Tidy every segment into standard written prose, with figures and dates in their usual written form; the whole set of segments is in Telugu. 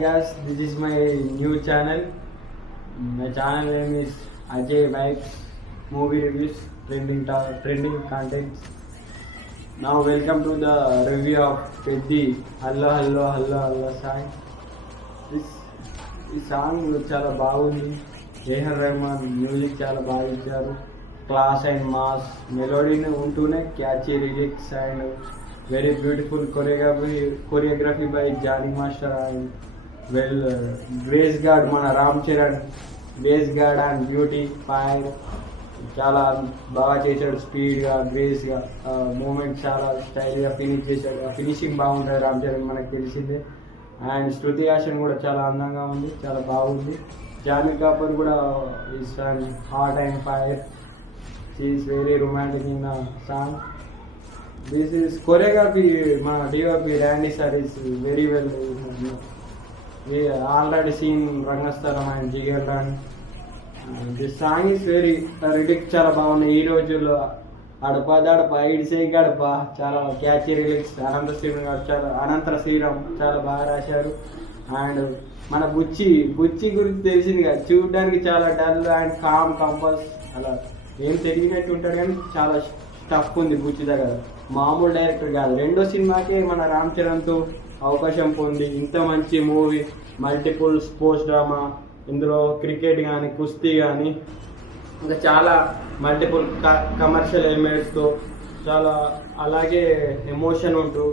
guys, this is my new channel. My channel name is Ajay Vibes Movie Reviews, trending contents. Now welcome to the review of Peddi Hello Hello Hello Hello song. ఈ సాంగ్ చాలా బాగుంది. ఏహర్ రెహమాన్ మ్యూజిక్ చాలా బాగా ఇచ్చారు. క్లాస్ అండ్ మాస్ మెలోడీని ఉంటూనే catchy lyrics and very beautiful choreography by Jani master and grace guard మన Ram Charan grace guard and beauty fire చాలా బాగా చేశాడు. స్పీడ్గా గ్రేస్గా మూమెంట్ చాలా స్టైల్గా ఫినిష్ చేశాడు. ఫినిషింగ్ బాగుంటుంది రామ్ చరణ్ మనకు తెలిసిందే. అండ్ శృతి హాసన్ కూడా చాలా అందంగా ఉంది, చాలా బాగుంది. జాన్వీ కపూర్ కూడా is hot and fire. She is very romantic in the song. This is choreography మన DOP Randy sir is very well. Already seen Rangasthalam and జిగర్ రాన్. This song is very lyrics చాలా బాగున్నాయి. ఈ రోజుల్లో అడప ఇడిసే గడప చాలా క్యాచీ లిరిక్స్. అనంతర శ్రీరామ్ చాలా బాగా రాశారు. అండ్ మన బుచ్చి గురించి తెలిసింది కదా, చూడడానికి చాలా డల్ అండ్ కామ్ కంపల్స్ అలా ఏం తెలియనట్టు ఉంటాడు, కానీ చాలా టఫ్ ఉంది బుచ్చి దగ్గర. మామూలు డైరెక్టర్ కాదు. రెండో సినిమాకే మన రామ్ చరణ్తో అవకాశం పొంది ఇంత మంచి మూవీ, మల్టిపుల్ స్పోర్ట్స్ డ్రామా, ఇందులో క్రికెట్ కానీ కుస్తీ కానీ ఇంకా చాలా మల్టిపుల్ కమర్షియల్ ఎలిమెంట్స్తో చాలా, అలాగే ఎమోషన్ ఉంటూ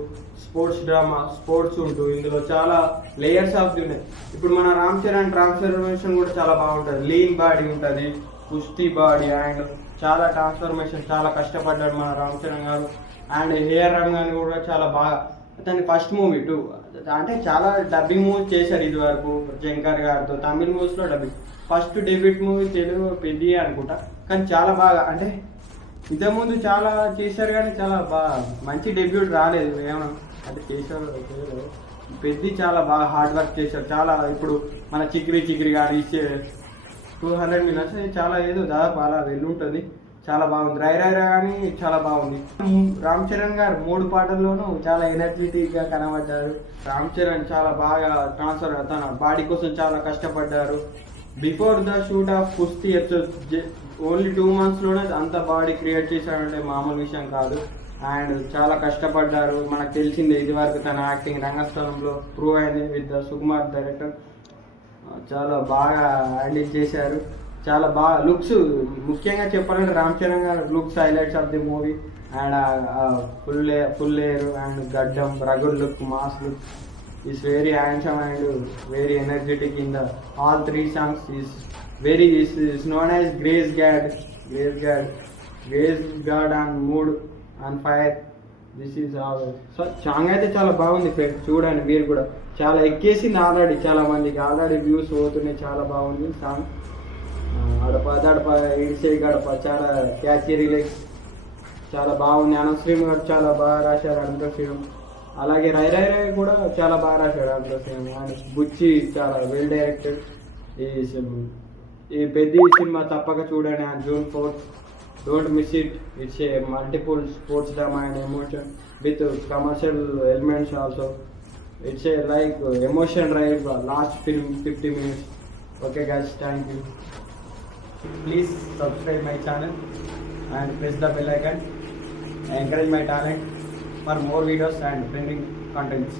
స్పోర్ట్స్ డ్రామా స్పోర్ట్స్ ఉంటూ ఇందులో చాలా లేయర్స్ ఆఫ్ ది ఉన్నాయి. ఇప్పుడు మన రామ్ చరణ్ ట్రాన్స్ఫర్మేషన్ కూడా చాలా బాగుంటుంది. లీన్ బాడీ ఉంటుంది, కుస్తీ బాడీ అండ్ చాలా ట్రాన్స్ఫర్మేషన్ చాలా కష్టపడ్డాడు మన రామ్ చరణ్ గారు. అండ్ హేఆర్ రంగాన్ని కూడా చాలా బాగా, అతని ఫస్ట్ మూవీ టూ అంటే చాలా డబ్బింగ్ మూవీస్ చేశారు ఇది వరకు శంకర్ గారితో. తమిళ మూవీస్లో dubbing first debut movie Telugu Peddi అనుకుంటా, కానీ చాలా బాగా అంటే ఇంతకుముందు చాలా చేశారు కానీ చాలా బాగా మంచి డెబ్యూట్ రాలేదు. ఏమన్నా అంటే చేశారు పెద్ది చాలా బాగా హార్డ్ వర్క్ చేశారు. చాలా ఇప్పుడు మన చిక్రీ కానీ 200 మిలియన్స్ చాలా ఏదో దాదాపు అలా వెళ్ళుంటుంది. చాలా బాగుంది. రై కానీ చాలా బాగుంది. రామ్ చరణ్ గారు 3 పాటల్లోనూ చాలా ఎనర్జెటిక్గా కనబడ్డారు. రామ్ చరణ్ చాలా బాగా ట్రాన్స్ఫర్ తన బాడీ కోసం చాలా కష్టపడ్డారు. బిఫోర్ ద షూట్ ఆఫ్ కుస్తీ ఎపిసోడ్ ఓన్లీ 2 monthsలోనే అంత బాడీ క్రియేట్ చేశాడంటే మామూలు విషయం కాదు. అండ్ చాలా కష్టపడ్డారు. మనకు తెలిసిందే ఇది వరకు తన యాక్టింగ్ రంగస్థలంలో ప్రూవ్ అయింది విత్ ద సుకుమార్ డైరెక్టర్. చాలా బాగా హ్యాండిల్ చేశారు. చాలా బాగా లుక్స్, ముఖ్యంగా చెప్పాలంటే రామ్ చరణ్ గారు looks highlights of the movie. And full hair and గడ్డం, rugged look, mass look is very handsome and very energetic in the all 3 songs. is known as Grace Guard and Mood and Fire. This is so song అయితే చాలా బాగుంది ఫ్రెండ్స్, చూడండి మీరు కూడా. చాలా ఎక్కేసింది ఆల్రెడీ, చాలా మందికి ఆల్రెడీ వ్యూస్ పోతున్నాయి. చాలా బాగుంది సాంగ్. అడప ఇడిసే గడప చాలా క్యాచీ రిలీక్స్ చాలా బాగుంది. అనంతశ్రీరామ్ గారు చాలా బాగా రాశారు. అనంతశ్రీరామ్ అలాగే రై కూడా చాలా బాగా రాశాడు అనంతశ్రీరామ్. అండ్ బుచ్చి చాలా వెల్ డైరెక్టెడ్. ఈ పెద్ద సినిమా తప్పక చూడండి. And June 4th, don't miss it. It's a multiple sports drama and emotion with commercial elements also. It's a like emotion drive last film 50 minutes. Okay guys, thank you. Please subscribe my channel and press the bell icon. Encourage my talent for more videos and trending contents.